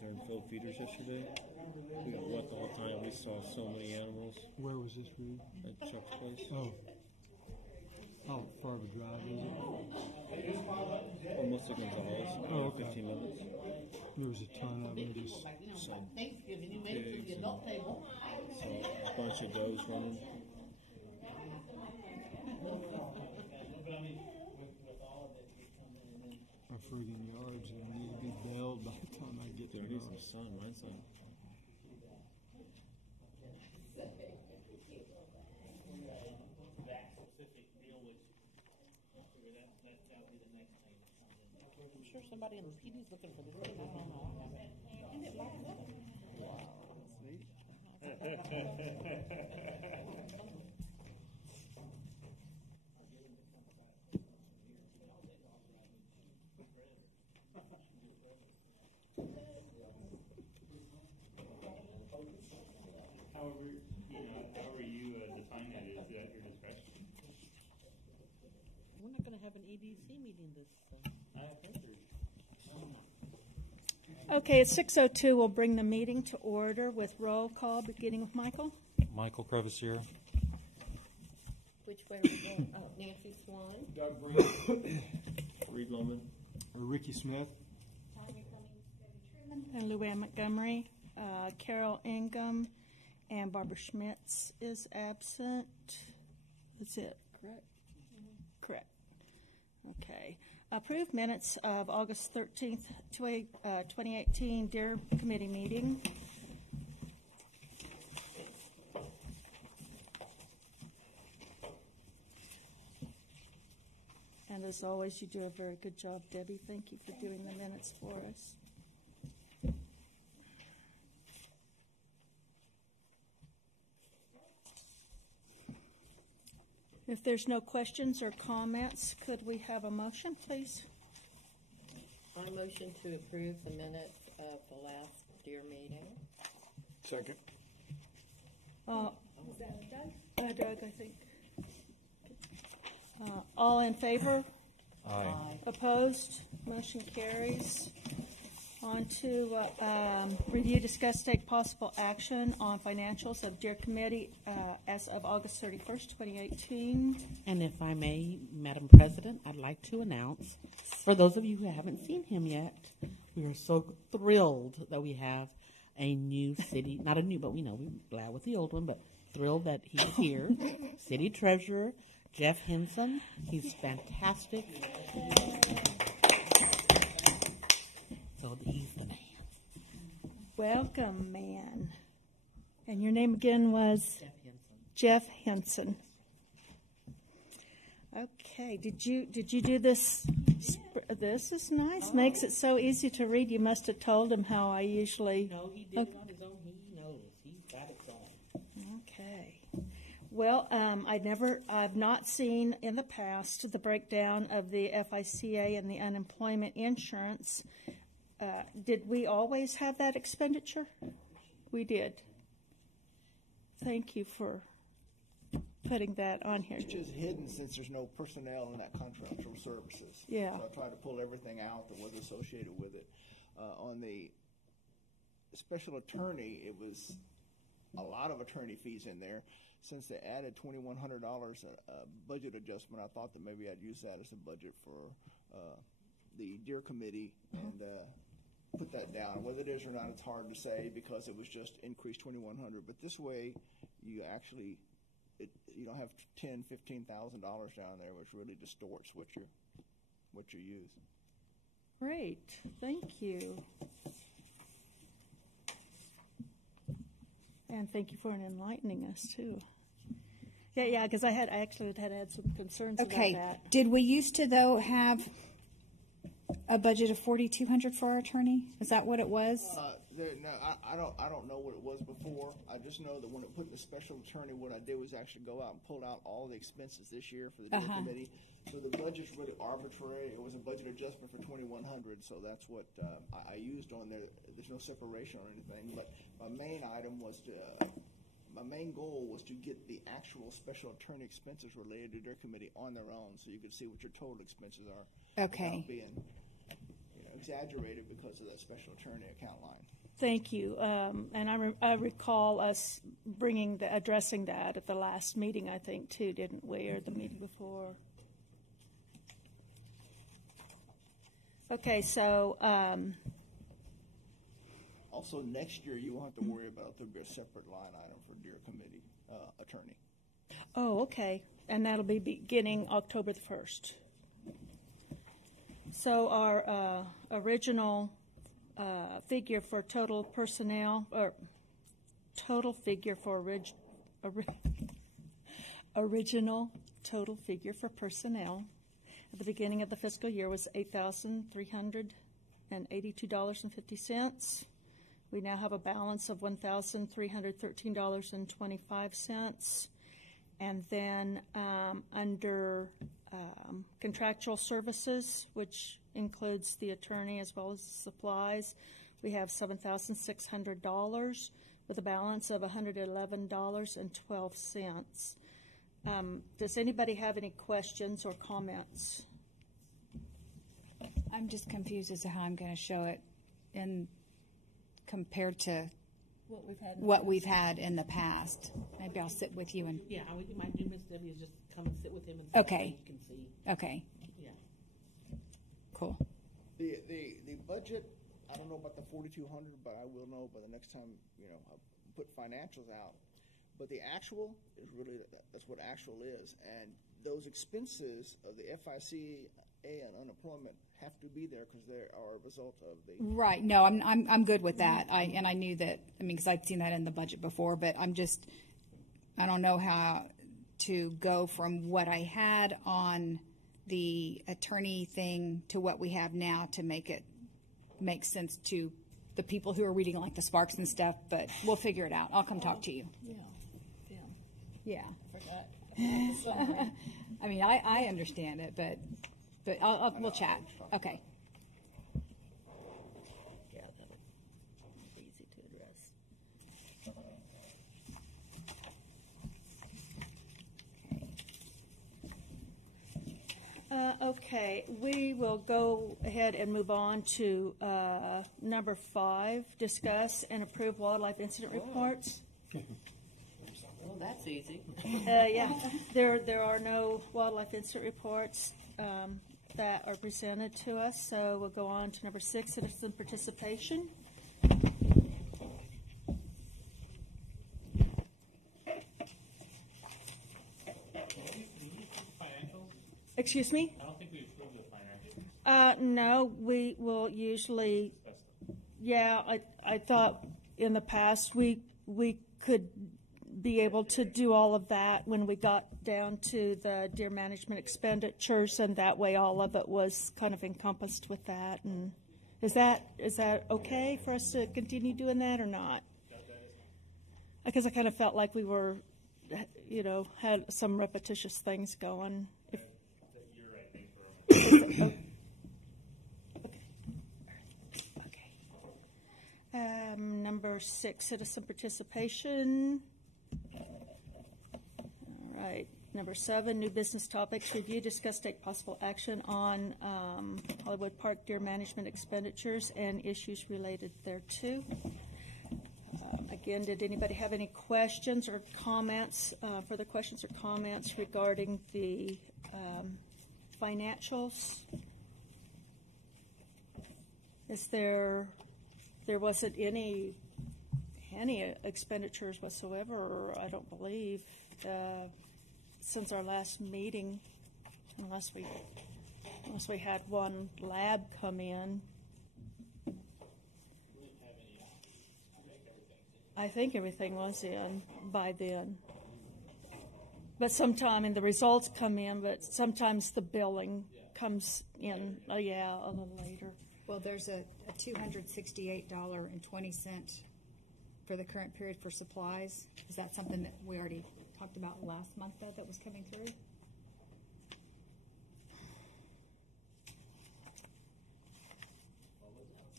there and filled feeders yesterday. We got wet the whole time. We saw so many animals. Where was this, Reed? At Chuck's place. Oh. How far of a drive is it? Almost to Gonzales. Oh, okay. 15 minutes. There was a ton of them. Just Some Thanksgiving, you made it to the adult table. so a bunch of does running. my friggin' yards that need to be bailed by the time I get There there. it is in the sun. Mine's on. I'm sure somebody in the PD's looking for this thing. I don't know. Isn't it like that? However you define that, is that your discretion? We're not going to have an EDC meeting this. Okay, at 6:02, we'll bring the meeting to order with roll call, beginning with Michael. Michael Crevisier. Which way are we going? Oh, Nancy Swan. Doug Green. Reed Loman. Ricky Smith. And Luann Montgomery, Carol Ingham, and Barbara Schmitz is absent. That's it, correct? Correct. Okay. Approved minutes of August 13th, 2018 Deer Committee meeting. And as always, you do a very good job, Debbie. Thank you for doing the minutes for us. If there's no questions or comments, could we have a motion, please? I motion to approve the minutes of the last Deer meeting. Second. Was that Doug? Doug, I think. All in favor? Aye. Opposed? Motion carries. On to review, discuss, take possible action on financials of Deer Committee as of August 31st, 2018. And if I may, Madam President, I'd like to announce, for those of you who haven't seen him yet, we are so thrilled that we have a new city, not a new, but we know we're glad with the old one, but thrilled that he's here. City Treasurer Jeff Henson. He's fantastic. So he's the man. Welcome, man. And your name again was? Jeff Henson. Jeff Henson. Okay, did you do this? This is nice. Makes it so easy to read. You must have told him how I usually. No, he did it on his own. He knows. He's got it going. Okay. Well, I've not seen in the past the breakdown of the FICA and the unemployment insurance. Did we always have that expenditure? We did. Thank you for putting that on here. It's just hidden since there's no personnel in that contractual services. Yeah. So I tried to pull everything out that was associated with it. On the special attorney, it was a lot of attorney fees in there. Since they added $2,100 budget adjustment, I thought that maybe I'd use that as a budget for the Deer Committee and put that down. Whether it is or not, it's hard to say because it was just increased $2,100. But this way, you actually you don't have $10,000, $15,000 down there, which really distorts what you use. Great, thank you. And thank you for enlightening us too. Yeah, because I actually had some concerns about that. Did we used to though have a budget of $4,200 for our attorney? Is that what it was? No, I don't know what it was before. I just know that when it put the special attorney, what I did was actually go out and pull out all the expenses this year for the Deer Committee. So the budget's really arbitrary. It was a budget adjustment for $2,100, so that's what I used on there. There's no separation or anything. But my main item was my main goal was to get the actual special attorney expenses related to Deer Committee on their own, so you could see what your total expenses are. Okay. Being, exaggerated because of that special attorney account line. Thank you. And I recall us addressing that at the last meeting, I think, too, didn't we, or the meeting before? Okay, so Also, next year you won't have to worry about there'll be a separate line item for Deer Committee attorney. oh, okay, and that'll be beginning October the 1st. So our original figure for total personnel, or total figure for original total figure for personnel at the beginning of the fiscal year was $8,382.50. We now have a balance of $1,313.25. And then under contractual services, which includes the attorney as well as supplies, we have $7,600 with a balance of $111.12. Does anybody have any questions or comments? I'm just confused as to how I'm going to show it in compared to what we've had in the past. Maybe I'll sit with you and. Yeah, what you might do, Ms. Debbie, is just come and sit with him and Okay. you can see. Okay, Yeah. cool. The budget, I don't know about the 4,200, but I will know by the next time, I put financials out. But the actual is really, that's what actual is. And those expenses of the FICA and unemployment have to be there because they are a result of the. Right. No, I'm good with that. I knew that. Because I'd seen that in the budget before, but I don't know how to go from what I had on the attorney thing to what we have now to make it make sense to the people who are reading like the Sparks and stuff. But we'll figure it out. I'll come talk to you. Yeah. I understand it, but we'll chat. Okay. Yeah, that'll be easy to address. Okay, we will go ahead and move on to number 5, discuss and approve wildlife incident reports. Well, that's easy. Yeah, there are no wildlife incident reports that are presented to us, so we'll go on to number 6, citizen participation. Excuse me? I don't think we approved the financials. No, we will usually. Yeah, I thought in the past we could be able to do all of that when we got down to the deer management expenditures, and that way all of it was kind of encompassed with that. And is that okay for us to continue doing that or not? Because I kind of felt like we were, had some repetitious things going. You're right, thanks for Okay. Number 6, citizen participation. All right. Number 7, new business topics. Review, discuss, take possible action on Hollywood Park deer management expenditures and issues related thereto. Again, did anybody have any questions or comments, further questions or comments regarding the financials? There wasn't any expenditures whatsoever, I don't believe, since our last meeting, unless we had one lab come in. I think everything was in by then. But sometime the results come in, but sometimes the billing comes in, a little later. Well, there's a $268.20 for the current period for supplies. Is that something that we already talked about last month, though, that was coming through?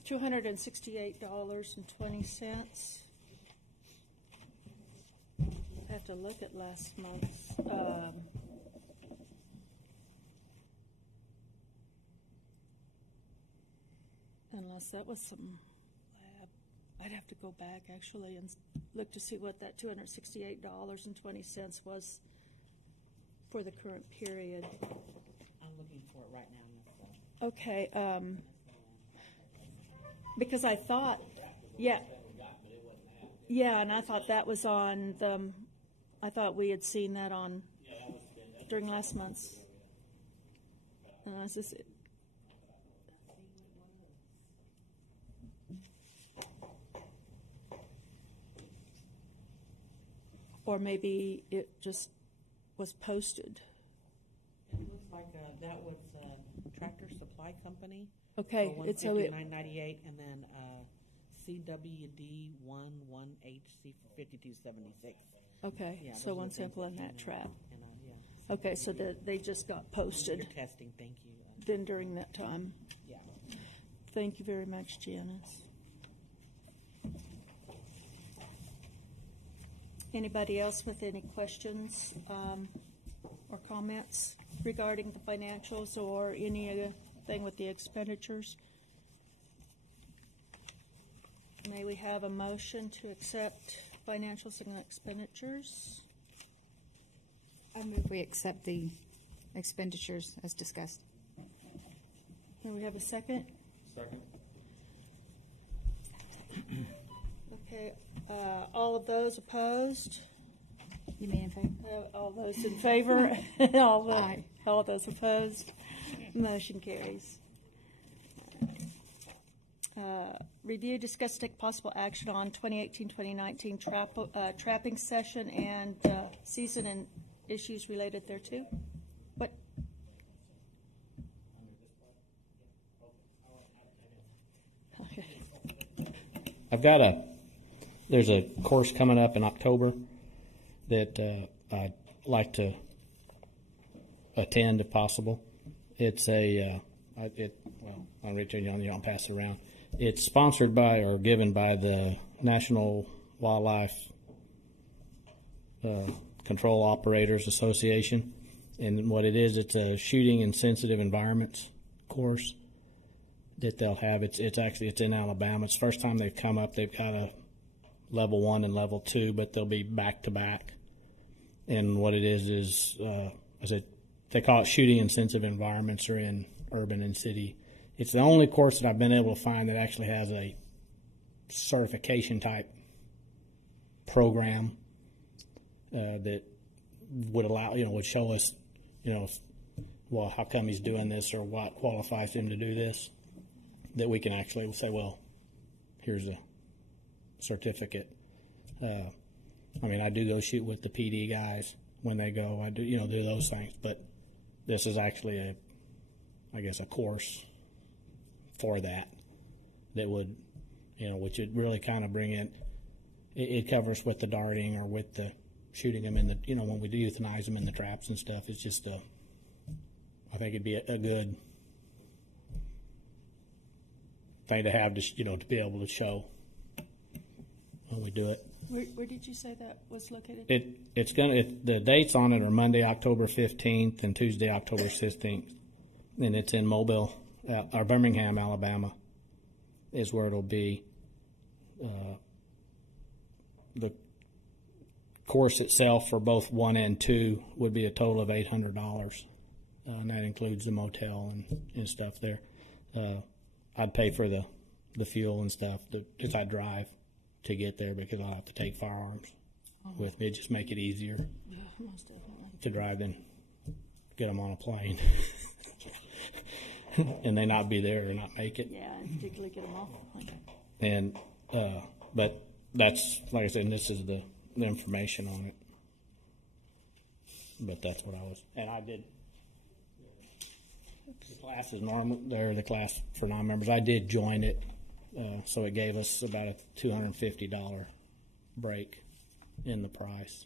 $268.20. I have to look at last month's. unless that was some lab. I'd have to go back actually and look to see what that $268.20 was for the current period. I'm looking for it right now. Okay, because I thought, yeah, and I thought that was on the, I thought we had seen that on, during last month's. Is this it? Or maybe it just was posted. It looks like that was Tractor Supply Company. Okay, for it's so it. $159.98, and then CWD 11HC for $52.76. Okay, Yeah, so those are one the things sample in came that trap. And, yeah. Okay, so they just got posted For testing, thank you. then during that time. Yeah. Thank you very much, Janice. Anybody else with any questions or comments regarding the financials or anything with the expenditures? May we have a motion to accept financials and expenditures? I move we accept the expenditures as discussed. Can we have a second? Second. Okay, all of those opposed? You mean in favor? All those in favor? All those opposed? Motion carries. Review, discuss, take possible action on 2018-2019 trapping session and season and issues related thereto. What? Okay. There's a course coming up in October that I'd like to attend if possible. It's I'll reach you on, I'll pass it around. It's sponsored by or given by the National Wildlife Control Operators Association. And what it is, it's a shooting in sensitive environments course that they'll have. It's in Alabama. It's the first time they've come up. They've got a level 1 and level 2, but they'll be back to back. And what it is they call it shooting in sensitive environments or in urban and city. It's the only course that I've been able to find that actually has a certification type program that would allow, would show us, well, how come he's doing this or what qualifies him to do this, that we can actually say, well, here's a certificate. I do go shoot with the PD guys when they go. I do, do those things, but this is actually a course for that would, which would really kind of bring it covers with the darting or with the shooting them in the, when we do euthanize them in the traps and stuff. It's just I think it'd be a good thing to have to be able to show when we do it. Where did you say that was located? The dates on it are Monday, October 15th and Tuesday, October 16th. And it's in Mobile, or Birmingham, Alabama is where it'll be. The course itself for both 1 and 2 would be a total of $800. And that includes the motel and stuff there. I'd pay for the fuel and stuff that I drive to get there because I'll have to take firearms with me. It'd just make it easier Most definitely. to drive than get them on a plane and they not be there or not make it. Yeah, and particularly get them off. And but that's, like I said, and this is the information on it. But that's what I was, and I did. The class is normal. They're the class for non-members. I did join it, so it gave us about a $250 break in the price.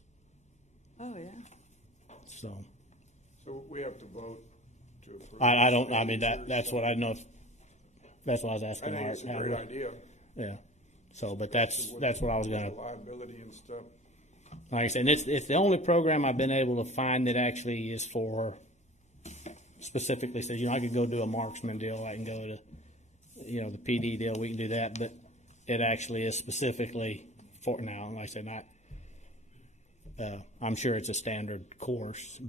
Oh, yeah. So we have to vote to approve. I don't. I mean that's what I know. That's what I was I asking. think it's a great idea. Yeah. So, but that's what I was going to. Liability and stuff. Like I said, it's the only program I've been able to find that actually is for specifically says, I could go do a marksman deal. I can go to, the PD deal, we can do that, but it actually is specifically for now. Like I said, not. I'm sure it's a standard course,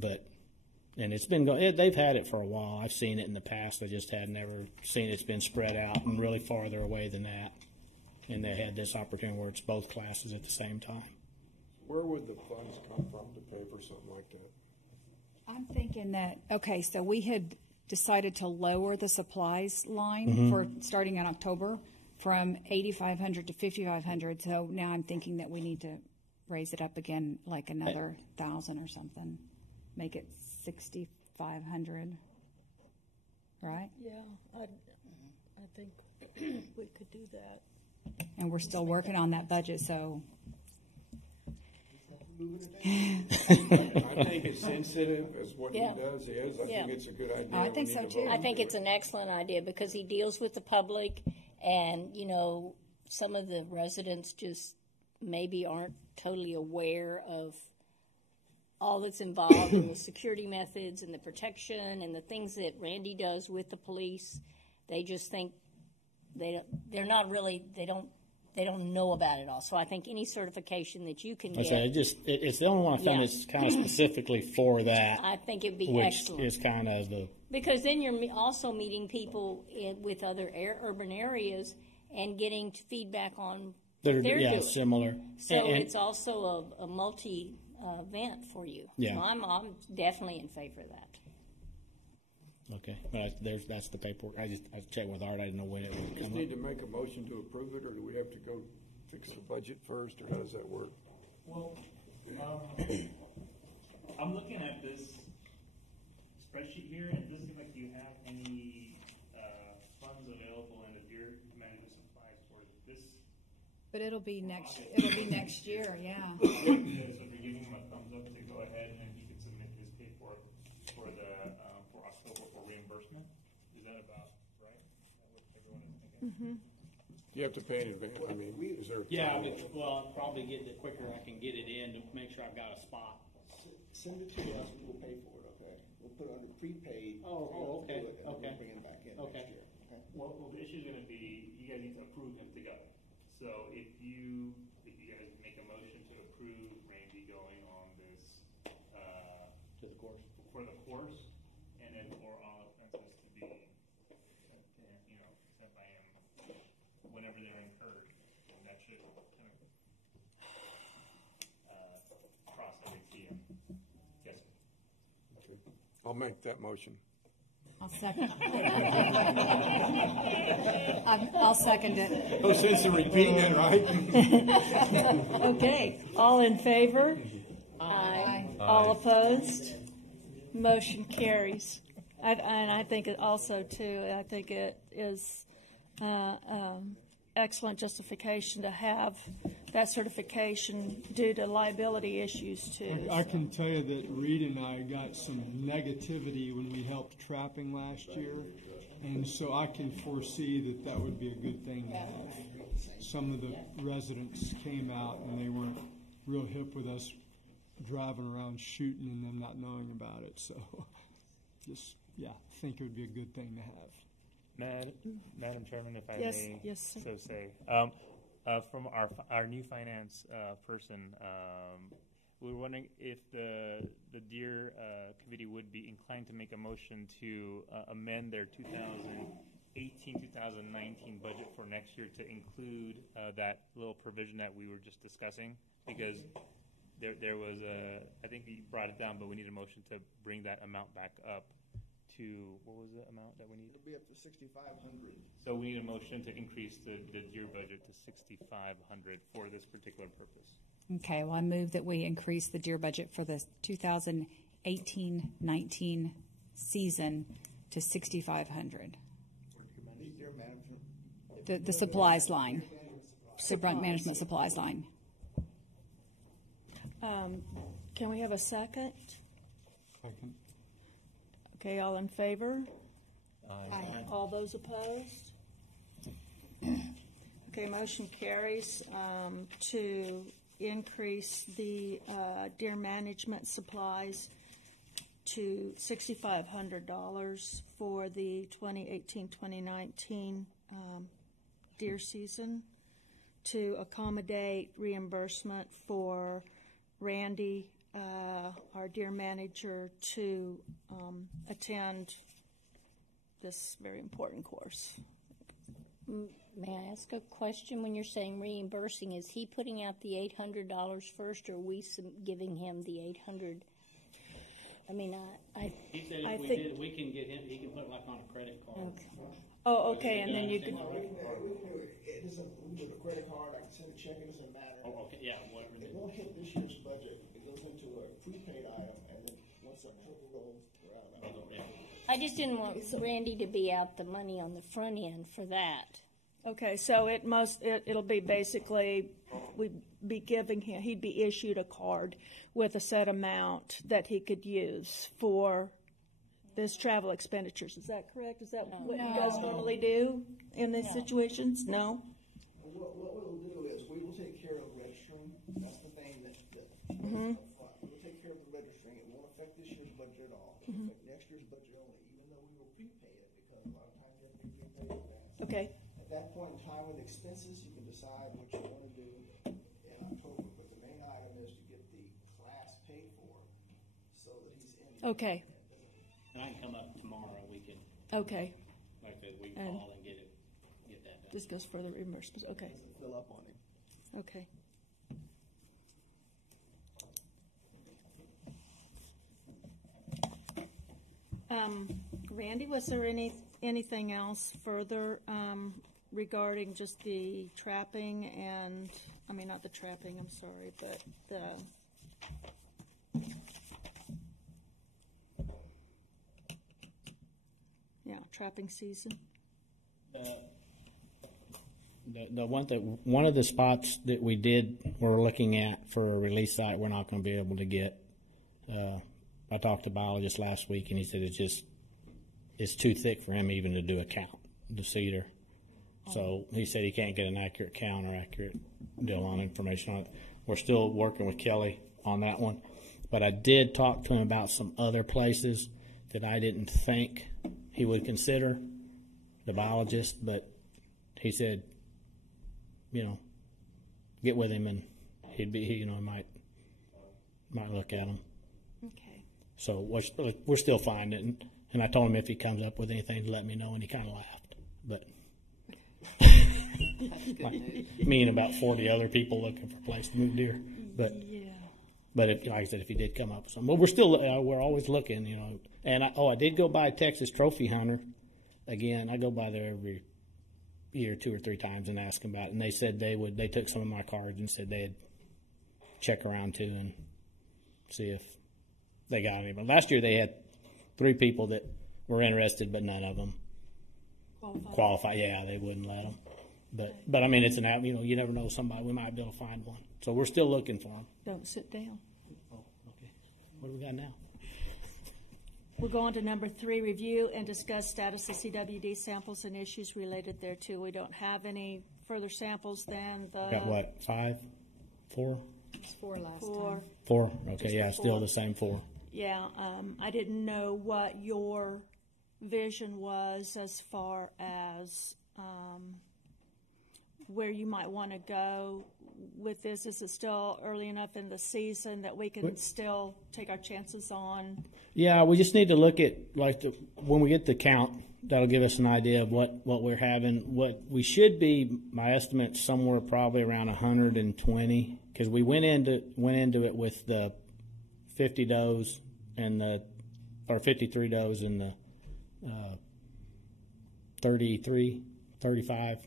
and it's been they've had it for a while. I've seen it in the past. I just had never seen it's been spread out and really farther away than that. And they had this opportunity where it's both classes at the same time. Where would the funds come from to pay for something like that? I'm thinking that, okay, so we had decided to lower the supplies line for starting in October from $8,500 to $5,500. So now I'm thinking that we need to raise it up again, like another $1,000 or something, make it $6,500, right? Yeah, I think we could do that. And we're still working on that budget, so. I think it's sensitive as what Yeah. he does is. I Yeah. think it's a good idea. Oh, I We think need so, to too. vote I think for it's it. an excellent idea because he deals with the public, and some of the residents just maybe aren't totally aware of all that's involved in the security methods and the protection and the things that Randy does with the police. They just think they don't know about it all. So I think any certification that you can Like I get, said, it's the only one I found that's kind of specifically for that, I think it'd be which excellent. is kind of the. Because then you're also meeting people with other urban areas and getting feedback on That what are, they're yeah, doing. similar. So And- it's also a multi event for you. Yeah. So I'm definitely in favor of that. Okay, but that's the paperwork. I checked with Art. I didn't know when it would Just come need up. to make a motion to approve it, or do we have to go fix the budget first, or how does that work? Well, I'm looking at this spreadsheet here, and it doesn't seem like you have any funds available in the Deer Management Supplies for this. But it'll be next year, yeah. So if you're giving him a thumbs up to go ahead, and then he can submit his paperwork for October for reimbursement. Is that about right? Is that what everyone is thinking? You have to pay in advance. I mean, is there? Well, probably get the quicker I can get it in to make sure I've got a spot. Send it to us, and we'll pay for it, okay? We'll put it under prepaid. Oh, okay, Do it, and then okay. we'll bring it back in Okay. next year, okay? Well, the issue is going to be you guys need to approve them together. So if you guys make a motion to approve Randy going on this To the course. for the course, and then for all offenses to be sent by him whenever they're incurred, and that should kind of cross every T. Yes. Okay. I'll make that motion. I'll second. I'll second it. No sense in repeating it, right? Okay, all in favor? Aye. All opposed? Motion carries. And I think it also, too, I think it is excellent justification to have that certification due to liability issues, too. I can tell you that Reed and I got some negativity when we helped trapping last year, and so I can foresee that would be a good thing to have. Some of the residents came out and they weren't real hip with us driving around shooting and them not knowing about it, so I think it would be a good thing to have. Madam Chairman, if I Yes, may yes, sir. so say, from our new finance person, we were wondering if the Deer Committee would be inclined to make a motion to amend their 2018-2019 budget for next year to include that little provision that we were just discussing, because there was I think you brought it down, but we need a motion to bring that amount back up to, what was the amount that we need? It'll be up to 6,500. So we need a motion to increase the Deer budget to 6,500 for this particular purpose. Okay, well, I move that we increase the Deer budget for the 2018-19 season to 6,500. Deer management. The supplies line, Brunt management supplies line. Can we have a second? Second. Okay, all in favor? Aye. All those opposed? Okay, motion carries to increase the Deer management supplies to $6,500 for the 2018-2019 deer season to accommodate reimbursement for Randy, our deer manager, to attend this very important course. May I ask a question? When you're saying reimbursing, is he putting out the $800 first, or are we giving him the $800? I mean, He said I if we think- did it, we can get him. He can put it like on a credit card. Okay. Oh, okay, and then you can. We can do it. It doesn't, we can do a credit card, I can send a check, it doesn't matter. Oh, okay, yeah, whatever. It won't hit this year's budget, it goes into a prepaid item, and then once the approval rolls, we're out of it. I just didn't want Randy to be out the money on the front end for that. Okay, so it'll be basically, we'd be giving him, he'd be issued a card with a set amount that he could use for his travel expenditures. Is that correct? Is that what you guys normally do in these situations? No? What we'll do is, we will take care of registering, that's the thing that Mhm. we'll take care of the registering, it won't affect this year's budget at all, it'll affect next year's budget only, even though we will prepay it, because a lot of times you have to be prepaid in advance. Okay. At that point in time with expenses, you can decide what you want to do in October, but the main item is to get the class paid for, so that he's in. Okay. And I can come up tomorrow. We can, Okay. like I said, we And- call and get that done. This goes further reimbursements. Okay. Fill up on it. Okay. Randy, was there anything else further regarding just the trapping and, I mean, not the trapping, I'm sorry, but trapping season? One of the spots that we're looking at for a release site, we're not going to be able to get. I talked to a biologist last week, and he said it's too thick for him even to do a count, the cedar. So he said he can't get an accurate count or accurate deal on information on it. We're still working with Kelly on that one. But I did talk to him about some other places that I didn't think he would consider, the biologist, but he said, get with him and he might look at them. Okay. So we're still finding it. And I told him if he comes up with anything to let me know, and he kind of laughed. But me and about 40 other people looking for a place to move deer. But like I said, if he did come up with something, but we're always looking, And I did go by Texas Trophy Hunter again. I go by there every year 2 or 3 times and ask them about it. And they said they took some of my cards and said they'd check around too and see if they got any. But last year they had 3 people that were interested, but none of them qualify. Yeah, they wouldn't let them. But I mean, it's an out. You never know. We might be able to find one. So we're still looking for them. Don't sit down. Oh, okay. What do we got now? We'll go on to number 3, review and discuss status of CWD samples and issues related thereto. We don't have any further samples than the. Got what? 5? 4? It was 4 last 4. time. 4. Okay, Just yeah, the still 4. the same 4. Yeah, I didn't know what your vision was as far as where you might want to go with this. Is it still early enough in the season that we can still take our chances on? Yeah, we just need to look at, when we get the count, that'll give us an idea of what we're having. What we should be, my estimate, somewhere probably around 120, because we went into it with the 50 does or 53 does and the 35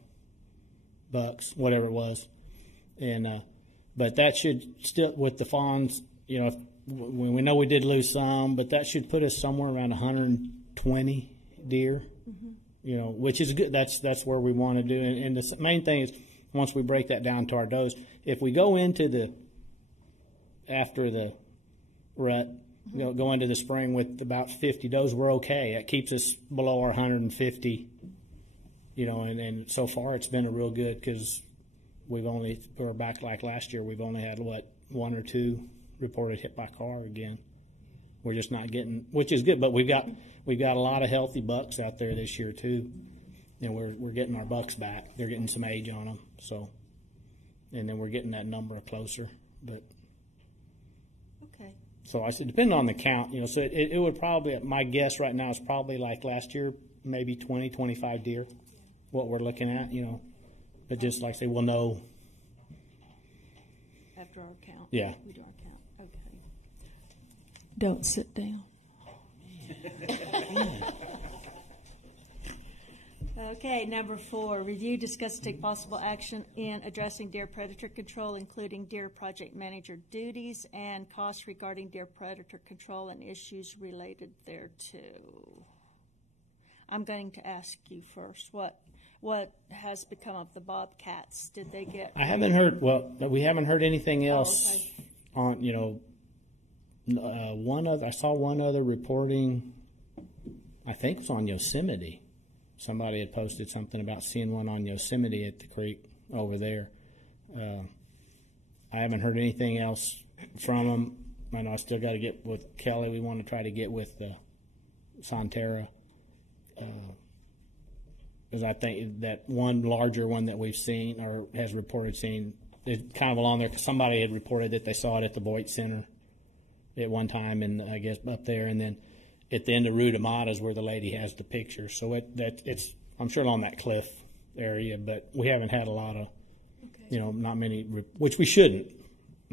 bucks, whatever it was. And but that should still, with the fawns, when we know we did lose some, but that should put us somewhere around 120 deer. Mm-hmm. Which is good. That's where we want to do. And the main thing is, once we break that down to our does, if we go into after the rut, go into the spring with about 50 does, we're okay. It keeps us below our 150. And so far it's been a real good, because we're back like last year. We've only had 1 or 2 reported hit by car again. We're just not getting, which is good. But we've got a lot of healthy bucks out there this year too, and we're getting our bucks back. They're getting some age on them, so, and then we're getting that number closer. But Okay. so I said, depending on the count, so it would probably, my guess right now is probably like last year, maybe 20, 25 deer, what we're looking at, But just like I say, we'll know. After our count. Yeah. We do our count. Okay. Don't sit down. Okay, number 4, review, discuss, take possible action in addressing deer predator control, including deer project manager duties and costs regarding deer predator control and issues related thereto. I'm going to ask you first, what has become of the bobcats? Did they get? I haven't heard. Well, we haven't heard anything else okay. on. I saw one other reporting. I think it was on Yosemite. Somebody had posted something about seeing one on Yosemite at the creek over there. I haven't heard anything else from them. I know I still got to get with Kelly. We want to try to get with Sonterra. Because I think that one larger one that we've seen or has reported seeing is kind of along there because somebody had reported that they saw it at the Boyd Center at one time, and I guess up there, and then at the end of Ruta Mata is where the lady has the picture. So it's I'm sure on that cliff area, but we haven't had a lot of, not many, which we shouldn't.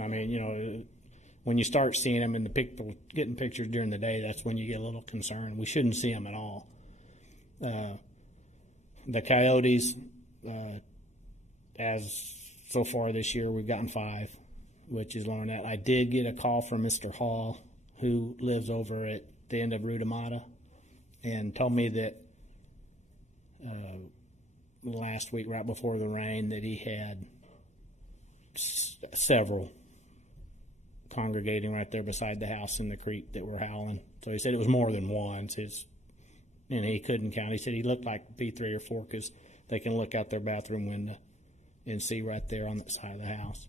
I mean, when you start seeing them and the people getting pictures during the day, that's when you get a little concerned. We shouldn't see them at all. The coyotes, as so far this year, we've gotten 5, which is lower than that. I did get a call from Mr. Hall, who lives over at the end of Ruta Mata, and told me that last week, right before the rain, that he had several congregating right there beside the house in the creek that were howling. So he said it was more than one. And he couldn't count. He said he looked like be 3 or 4 because they can look out their bathroom window and see right there on the side of the house.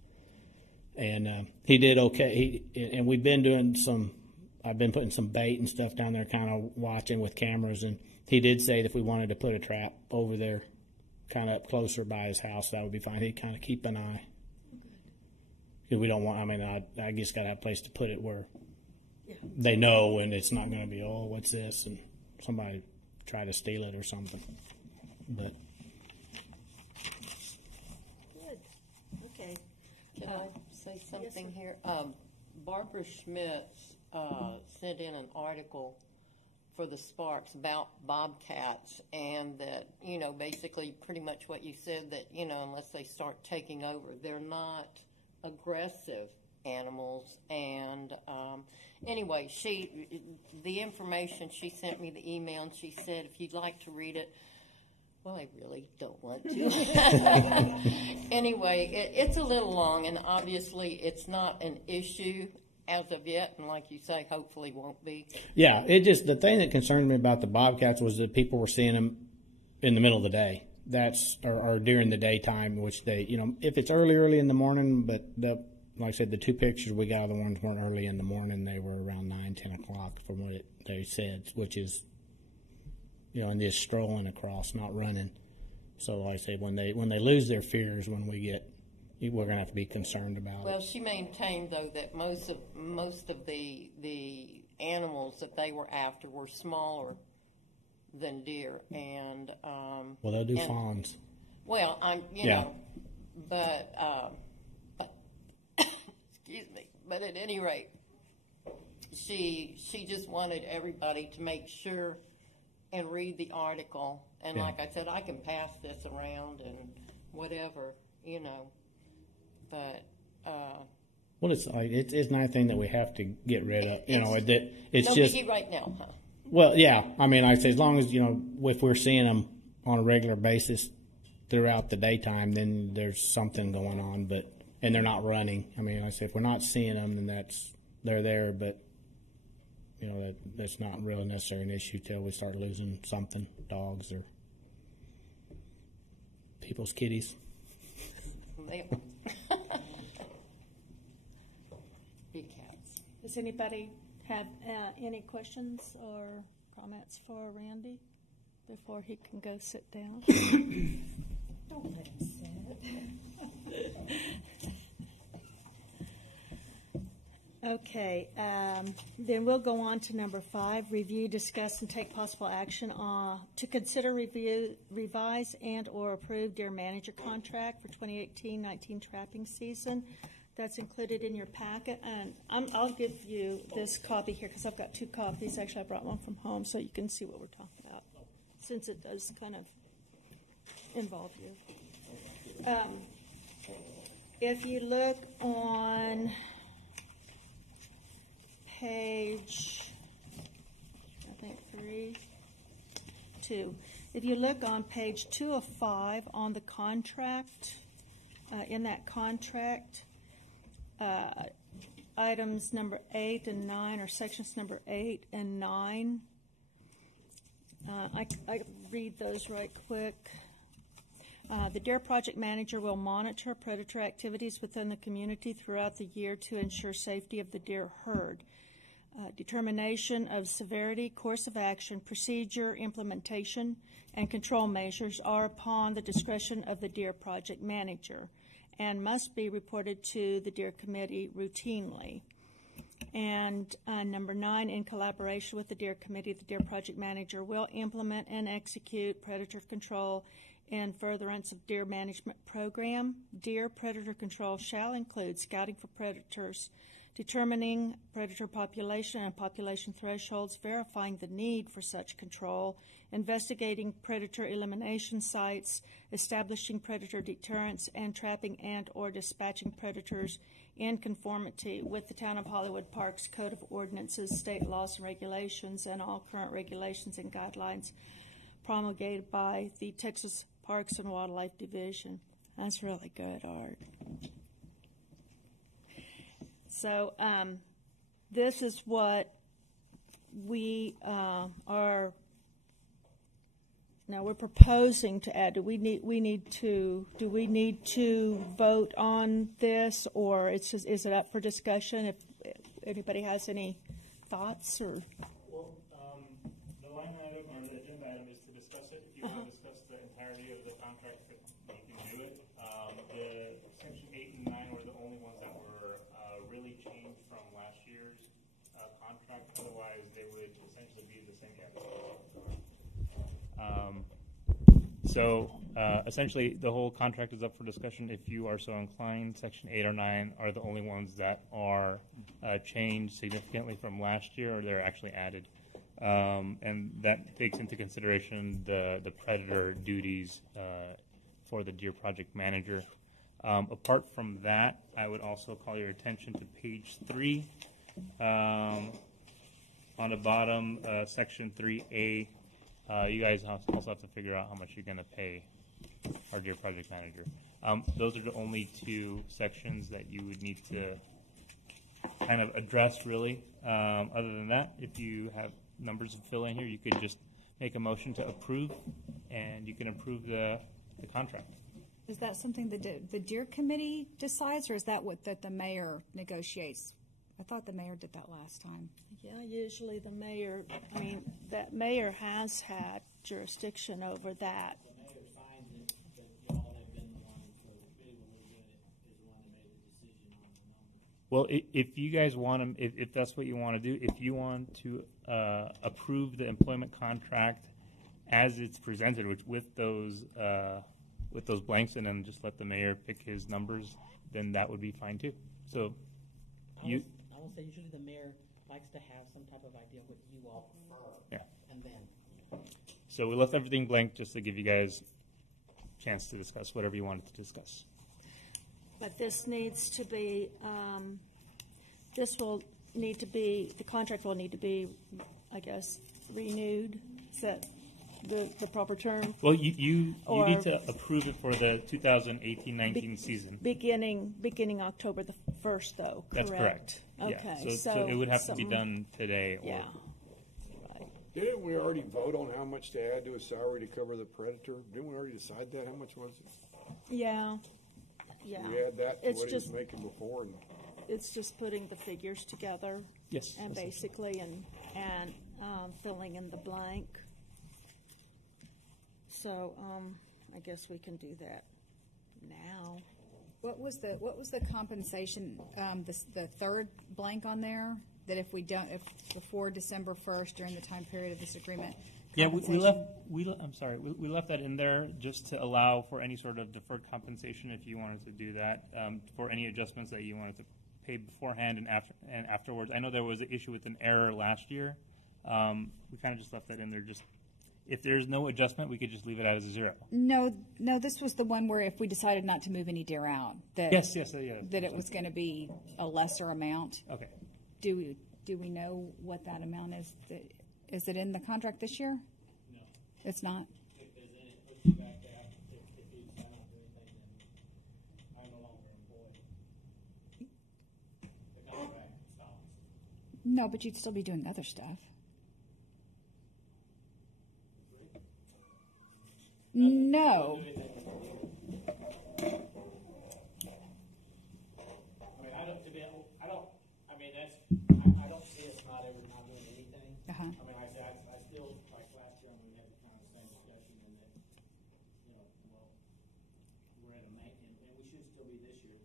And he did okay. And we've been doing I've been putting some bait and stuff down there, kind of watching with cameras. And he did say that if we wanted to put a trap over there, kind of up closer by his house, that would be fine. He'd kind of keep an eye. Because we don't want, I just got to have a place to put it where they know, and it's not going to be, what's this? And somebody try to steal it or something. But Good. Okay. Can I say something here? Barbara Schmitz sent in an article for the Sparks about bobcats, and that, basically pretty much what you said, that, unless they start taking over, they're not aggressive animals. And anyway, the information, she sent me the email, and she said if you'd like to read it. Well, I really don't want to. Anyway, it's a little long, and obviously it's not an issue as of yet, and like you say, hopefully won't be. Yeah, the thing that concerned me about the bobcats was that people were seeing them in the middle of the day. Or during the daytime, which they, if it's early in the morning, but like I said, the 2 pictures we got, the ones weren't early in the morning. They were around 9, 10 o'clock from what they said, which is, and just strolling across, not running. So like I say, when they lose their fears, we're going to have to be concerned about it. Well, she maintained, though, that most of the animals that they were after were smaller than deer, and well, they'll do fawns. Well, but excuse me. But at any rate, she just wanted everybody to make sure and read the article. And like I said, I can pass this around and whatever, But well, it's not a thing that we have to get rid of. It's no just biggie right now, huh? Well, yeah. I say as long as if we're seeing them on a regular basis throughout the daytime, then there's something going on. And they're not running. I say if we're not seeing them, then they're there. But that's not really necessarily an issue till we start losing something, dogs or people's kitties. Big cats. Does anybody have any questions or comments for Randy before he can go sit down? Don't let him sit. Okay, then we'll go on to number 5, review, discuss, and take possible action to consider revise and or approve deer manager contract for 2018-19 trapping season. That's included in your packet, and I'll give you this copy here because I've got 2 copies. Actually, I brought one from home so you can see what we're talking about, since it does kind of involve you. If you look on page, I think 2. If you look on page 2 of 5 on the contract, in that contract, items number 8 and 9, or sections number 8 and 9, I read those right quick. The Deer Project Manager will monitor predator activities within the community throughout the year to ensure safety of the deer herd. Determination of severity, course of action, procedure, implementation, and control measures are upon the discretion of the Deer Project Manager and must be reported to the Deer Committee routinely. And number 9, in collaboration with the Deer Committee, the Deer Project Manager will implement and execute predator control in furtherance of deer management program. Deer predator control shall include scouting for predators, determining predator population and population thresholds, verifying the need for such control, investigating predator elimination sites, establishing predator deterrence, and trapping and or dispatching predators in conformity with the Town of Hollywood Parks Code of Ordinances, state laws and regulations, and all current regulations and guidelines promulgated by the Texas Parks and Wildlife Division. That's really good, Art. So this is what we are now we're proposing to add. Do we need to vote on this, or is it up for discussion? If anybody has any thoughts or. Well, the line item or the agenda item is to discuss it. If you want to discuss the entirety of the contract, you can do it. The section 8 and 9 were the only ones that were really changed from last year's contract. Otherwise, they would essentially be the same. So essentially, the whole contract is up for discussion if you are so inclined. Section 8 or 9 are the only ones that are changed significantly from last year, or they're actually added. And that takes into consideration the predator duties for the Deer Project Manager. Apart from that, I would also call your attention to page 3. On the bottom, section 3A, you guys also have to figure out how much you're going to pay our Deer Project Manager. Those are the only 2 sections that you would need to kind of address, really. Other than that, if you have numbers to fill in here, you could just make a motion to approve, and you can approve the contract. Is that something the Deer Committee decides, or is that what that the mayor negotiates? I thought the mayor did that last time. Yeah, usually the mayor, that mayor has had jurisdiction over that. The mayor signs it, but y'all have been the one, so really when we're doing it, is the one that made the decision on the number. Well, if you guys want to, if that's what you want to do, if you want to approve the employment contract as it's presented, with those blanks, and then just let the mayor pick his numbers, then that would be fine too. So, I will say usually the mayor likes to have some type of idea what you all prefer. Yeah. And then. So we left everything blank just to give you guys a chance to discuss whatever you wanted to discuss. But this needs to be, the contract will need to be, I guess, renewed. Is that the proper term? Well, you need to approve it for the 2018-19 season. Beginning October the 1st, though, correct? That's correct. Okay. Yeah. So it would have to be done today. Yeah. Right. Didn't we already vote on how much to add to his salary to cover the predator? Didn't we already decide that? How much was it? Yeah. Yeah. We add that to It's what he was just- making before. And It's just putting the figures together. Yes. And basically, and filling in the blank. So, I guess we can do that now. What was the compensation, the third blank on there, that if before December 1st during the time period of this agreement? Yeah, we left that in there just to allow for any sort of deferred compensation if you wanted to do that, for any adjustments that you wanted to pay beforehand and afterwards. I know there was an issue with an error last year. We kind of just left that in there. Just if there's no adjustment, we could just leave it as a 0. No, this was the one where if we decided not to move any deer out, that that it was going to be a lesser amount. Okay. Do we know what that amount is? Is it in the contract this year? No. It's not? If there's any, push you back to after, if you sign up for anything, then I'm no longer employed. The contract stops. No, but you'd still be doing other stuff. No. I don't see us not doing anything. Uh-huh. I mean, I still, like last year, we had kind of the same discussion, and that, we're at a maintenance, and we should still be this year.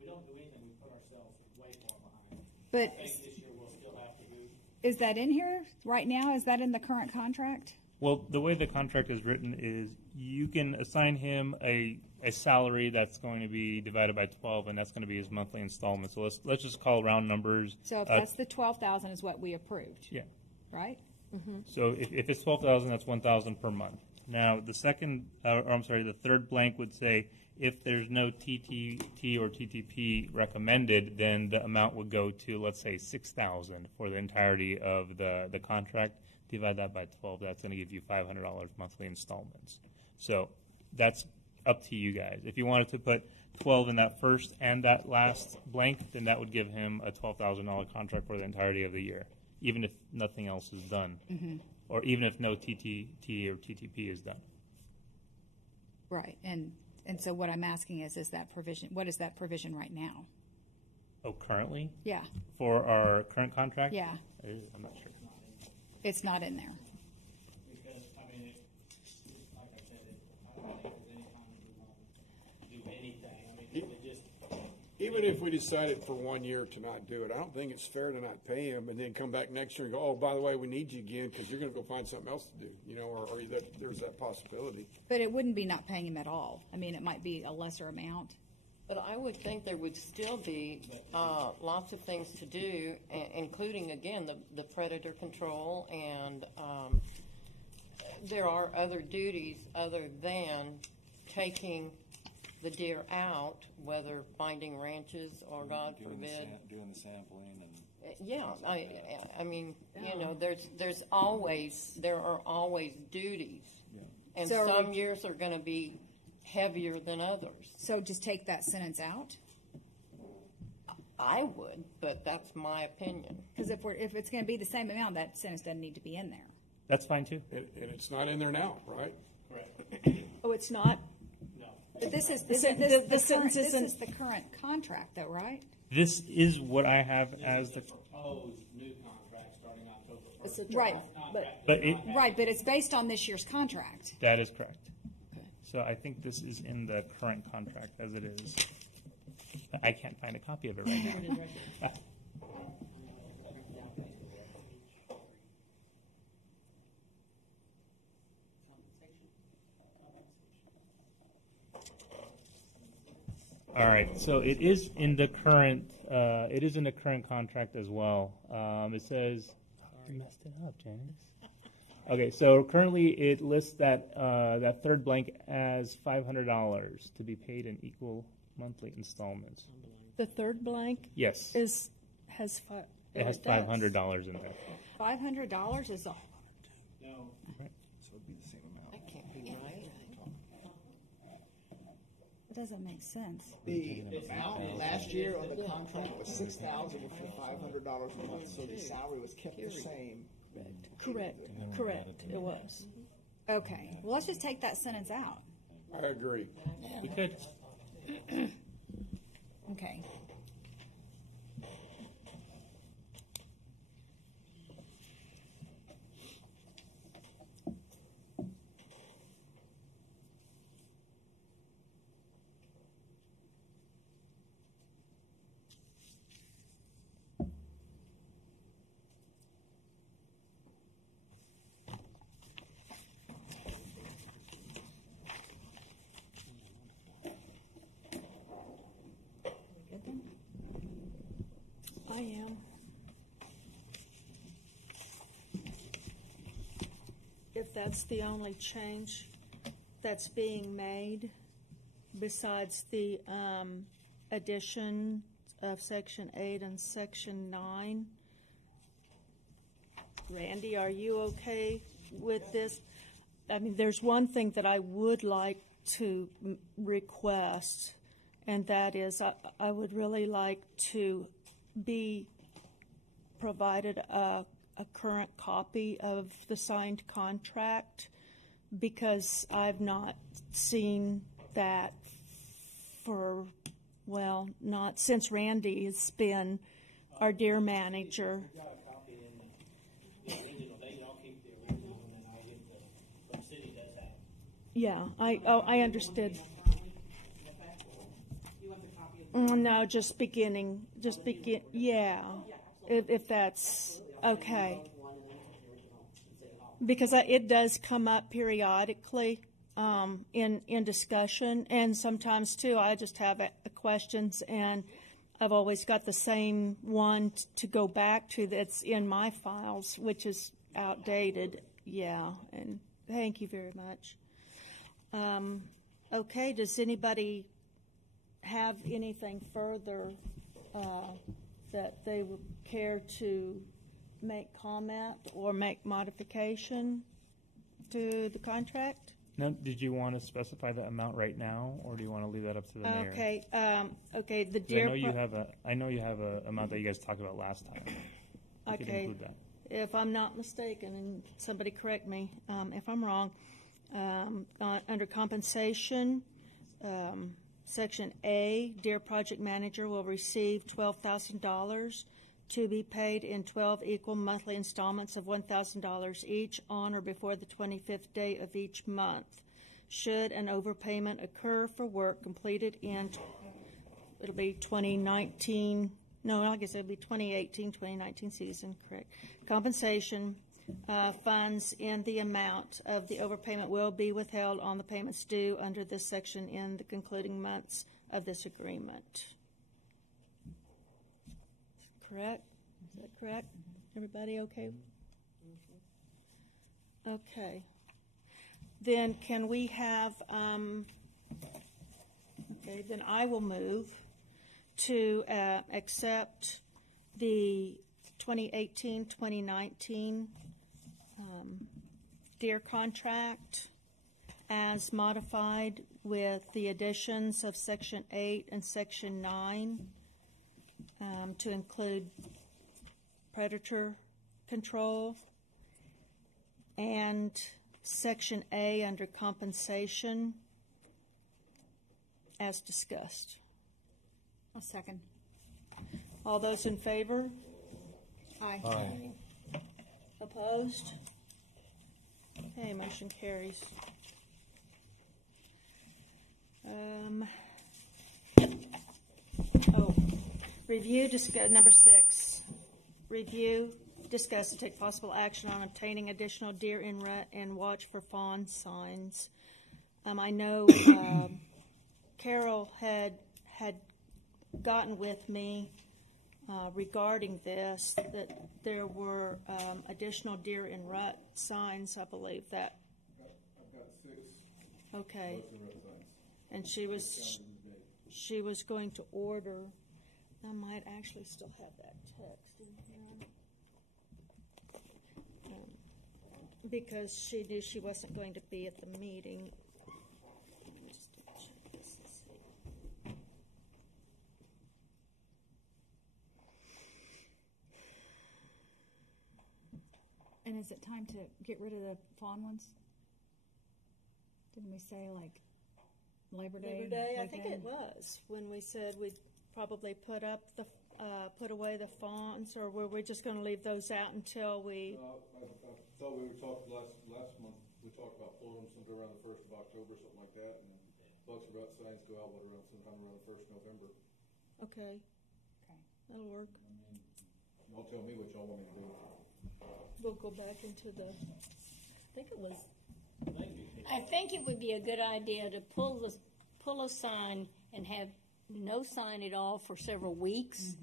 We don't do anything, we put ourselves way far behind. But I think this year we'll still have to do. Is that in here right now? Is that in the current contract? Well, the way the contract is written is you can assign him a salary that's going to be divided by 12, and that's going to be his monthly installment. So let's just call round numbers. So if that's the $12,000 is what we approved. Yeah. Right? Mm-hmm. So if it's 12,000, that's 1,000 per month. Now the the third blank would say if there's no TTT or TTP recommended, then the amount would go to, let's say, 6,000 for the entirety of the contract. Divide that by 12, that's going to give you $500 monthly installments. So that's up to you guys. If you wanted to put 12 in that first and that last blank, then that would give him a $12,000 contract for the entirety of the year, even if nothing else is done, or even if no TTT or TTP is done. Right. And so what I'm asking is that provision, what is that provision right now? Oh, currently? Yeah. For our current contract? Yeah. I'm not sure. It's not in there. Because, like I said, I don't think there's any time that we want to do anything. Even if we decided for 1 year to not do it, I don't think it's fair to not pay him and then come back next year and go, oh, by the way, we need you again because you're going to go find something else to do, or there's that possibility. But it wouldn't be not paying him at all. I mean, it might be a lesser amount. But I would think there would still be lots of things to do, including, again, the predator control, and there are other duties other than taking the deer out, whether finding ranches or, God forbid, doing the sampling and. Yeah, I mean, there are always duties, and So some years are going to be heavier than others. So just take that sentence out? I would, but that's my opinion. Because if it's going to be the same amount, that sentence doesn't need to be in there. That's fine too. And it's not in there now, right? Correct. Oh, it's not? No. But this is the sentence this isn't- is the current contract, though, right? This is what I have as the. Proposed new contract starting October 1st. It's Right, but it's based on this year's contract. That is correct. So I think this is in the current contract as it is. I can't find a copy of it right now. All right, so it is in the current. It is in the current contract as well. It says. I messed it up, Janice. Okay, so currently it lists that that third blank as $500 to be paid in equal monthly installments. The third blank Yes, has five. it has $500 in there. $500 is all. No. So it'd be the same amount. That can't be right. It doesn't make sense. The amount last year on the contract was $6,000 for $500 a month, so the salary was kept the same. Correct. It was. Okay. Well, let's just take that sentence out. I agree. We could. Okay. I am. If that's the only change that's being made, besides the addition of Section 8 and Section 9. Randy, are you okay with this? I mean, there's one thing that I would like to request, and that is I would really like to be provided a current copy of the signed contract, because I've not seen that for, well, not since Randy has been our dear manager. Yeah, I understood. No, just begin, yeah, if that's okay. Because it does come up periodically in discussion, and sometimes too I just have questions, and I've always got the same one to go back to that's in my files, which is outdated. Yeah, and thank you very much. Okay, does anybody have anything further that they would care to make comment or make modification to the contract? No, did you want to specify the amount right now, or do you want to leave that up to the mayor? Okay, okay. The 'Cause I know you have a amount that you guys talked about last time. You could Okay, include that. if I'm not mistaken, and somebody correct me if I'm wrong, under compensation, Section A, Dear Project Manager will receive $12,000 to be paid in 12 equal monthly installments of $1,000 each on or before the 25th day of each month. Should an overpayment occur for work completed in, it'll be 2019, no, I guess it'll be 2018-2019 season, correct. Compensation funds in the amount of the overpayment will be withheld on the payments due under this section in the concluding months of this agreement. Correct? Is that correct? Everybody okay? Okay. Then can we have, okay, then I will move to accept the 2018-2019 Deere contract as modified with the additions of Section 8 and Section 9 to include predator control, and Section A under compensation as discussed. A second. All those in favor? Aye. Aye. Opposed? Okay, motion carries. Review, discuss, number 6. Review, discuss, and take possible action on obtaining additional deer in rut and watch for fawn signs. I know Carol had gotten with me regarding this, that there were additional deer in rut signs, I believe that. I've got 6. Okay. Both are red signs. And she was going to order. I might actually still have that text in here. Because she knew she wasn't going to be at the meeting. Let me just check this and see. And is it time to get rid of the fawn ones? Didn't we say like Labor Day? Labor Day, I think weekend? it was when we said we'd probably put away the fawns, or were we just going to leave those out until we? I thought we were talking last month. We talked about pulling them sometime around the 1st of October, something like that, and bucks and rut signs go out around sometime around the 1st of November. Okay. That'll work. Y'all tell me what y'all want me to do. We'll go back into the. I think it was. I think it would be a good idea to pull a sign and have no sign at all for several weeks,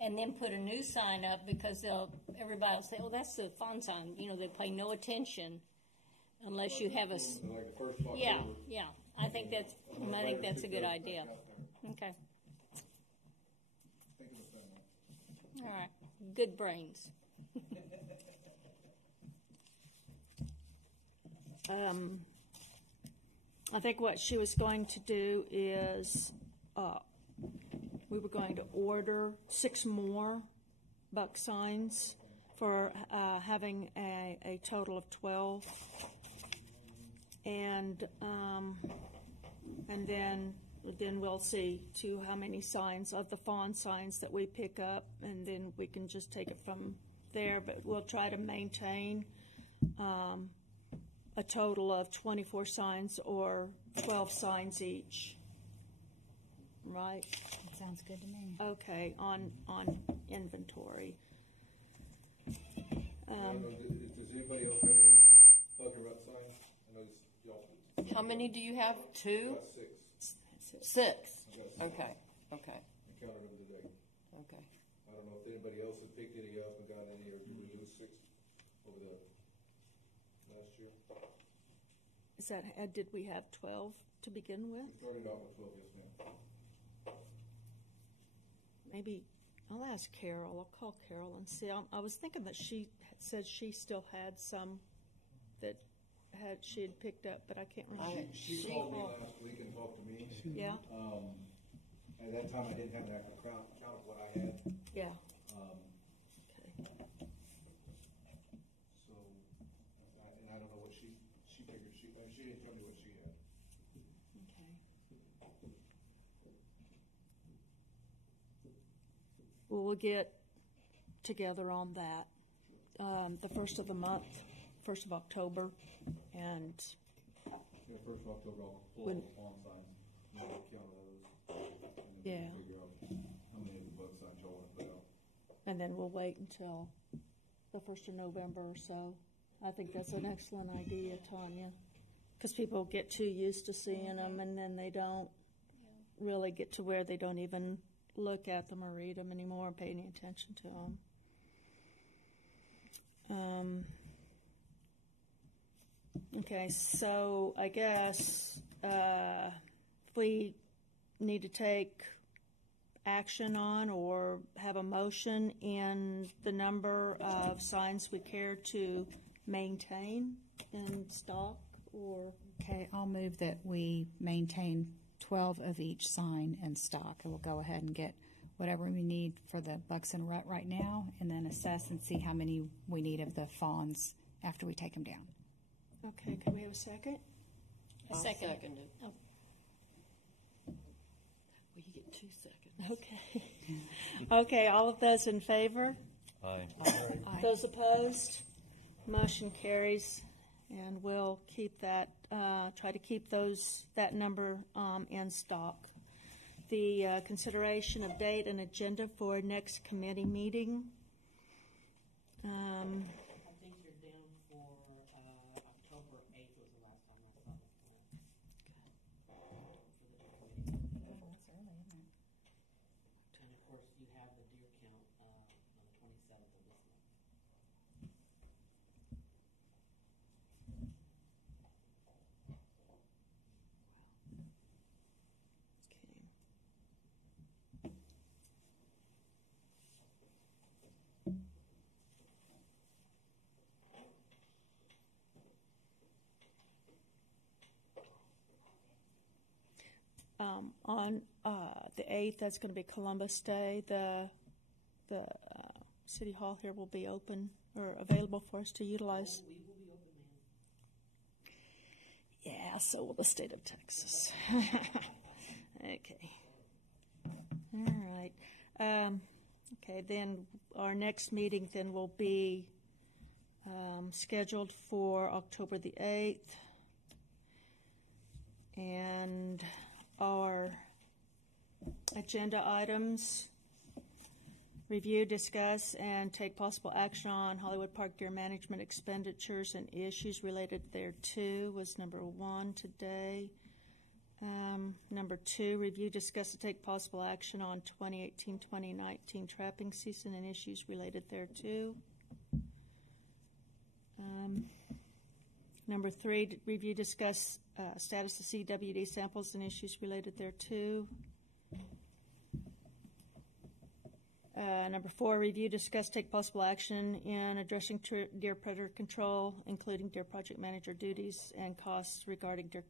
and then put a new sign up because everybody will say, "Oh, that's the fawn sign." You know, they pay no attention unless you have a. Like the first of October. Yeah. I think that's a good idea. Okay. All right. Good brains. I think what she was going to do is we were going to order 6 more buck signs for having a total of 12. And then we'll see to how many signs of the fawn signs that we pick up, and then we can just take it from there. But we'll try to maintain a total of 24 signs or 12 signs each. Right? That sounds good to me. Okay, on inventory. Does anybody else have any bug and rut signs? I know y'all. How many do you have? 2? Got 6. 6. I got 6. Okay. I counted them today. Okay. I don't know if anybody else has picked any up and got any, or did we lose 6 over the last year? Is that, did we have 12 to begin with? We started off with 12, yes, ma'am. Maybe I'll ask Carol. I'll call Carol and see. I was thinking that she said she still had some that she had picked up, but I can't remember. She called me last week and talked to me. Yeah. At that time, I didn't have an accurate count of what I had. Yeah. Okay. So, and I don't know what she figured. She didn't tell me what she had. Okay. Well, we'll get together on that. The first of the month, 1st of October, and Yeah, 1st of October, I'll pull When- all the fawn signs, and I'll count those, and then Yeah. we'll figure out how many of the bug signs y'all want to put out. and then we'll wait until the 1st of November or so. I think that's an excellent idea, Tanya, because people get too used to seeing them, and then they don't really get to where they don't even look at them or read them anymore or pay any attention to them. Okay, so I guess if we need to take action on or have a motion in the number of signs we care to maintain in stock, or Okay, I'll move that we maintain 12 of each sign in stock. And we'll go ahead and get whatever we need for the bucks and rut right now, and then assess and see how many we need of the fawns after we take them down. okay, can we have a second? A second. Seconded. Oh. Well, you get 2 seconds. Okay. Okay, all of those in favor? Aye. Aye. Those opposed? Motion carries, and we'll keep that, try to keep that number in stock. The consideration of date and agenda for next committee meeting. I think you're down for October 8th was the last time I saw this plan. That's early, isn't it? And of course, you have the deer count on the 27th of this month. On the 8th, that's going to be Columbus Day. The City Hall here will be open or available for us to utilize. We will be open, ma'am. Yeah, so will the state of Texas. Okay. All right. Okay, then our next meeting then will be scheduled for October the 8th. And our agenda items: review, discuss, and take possible action on Hollywood Park Deer management expenditures and issues related thereto was number 1 today. Number 2, review, discuss, and take possible action on 2018-2019 trapping season and issues related thereto. Number 3, review, discuss status of CWD samples and issues related thereto. Number 4, review, discuss, take possible action in addressing deer predator control, including deer project manager duties and costs regarding deer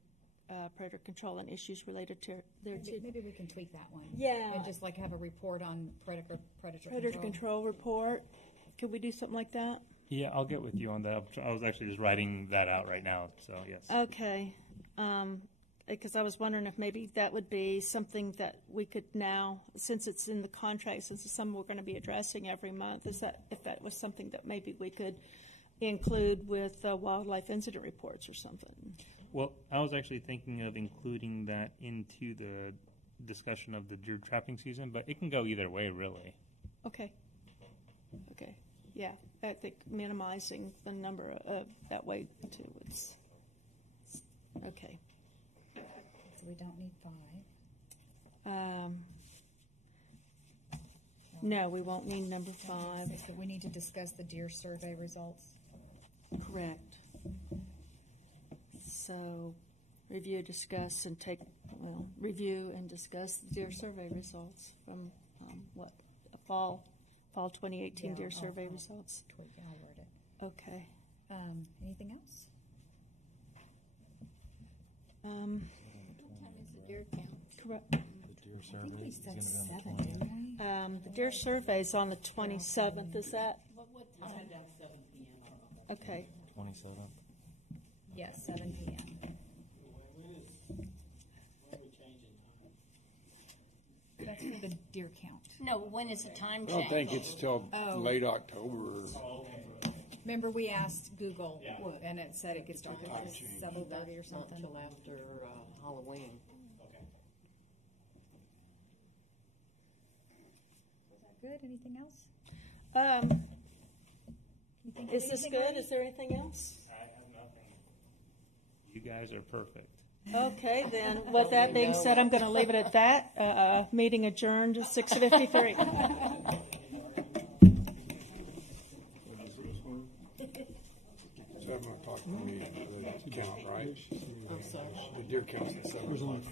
predator control and issues related to thereto. Maybe we can tweak that one. Yeah. And just like have a report on predator Control report. Could we do something like that? Yeah, I'll get with you on that. I was actually just writing that out right now, so yes. Okay. Because I was wondering if maybe that would be something that we could now, since it's in the contract, since it's something we're going to be addressing every month, if that was something that maybe we could include with wildlife incident reports or something. Well, I was actually thinking of including that into the discussion of the deer trapping season, but it can go either way, really. Okay. Yeah, I think minimizing the number of that way too. It's okay. So we don't need 5. No, we won't need number 5. Okay, so we need to discuss the deer survey results. Correct. So, review, discuss, and review and discuss the deer survey results from fall 2018 deer survey results. I'll word it. Okay. Anything else? What time is the deer count? Correct. I think we said 7, didn't we? The deer survey is on the 27th. Is that? What time? 7 p.m. Okay. 27th. Yes, 7 p.m. That's for the deer count. No, when is the time I change? don't think it's till late October. Remember, we asked Google, and it said it gets dark at 7:30 or something. Not until after Halloween. Is that good? Anything else? You think of Is this anything, good? Randy? Is there anything else? I have nothing. You guys are perfect. Okay, then, with that being said, I'm going to leave it at that. Meeting adjourned at 6:53. Seven o'clock, the count, right? The deer count's at 7 o'clock.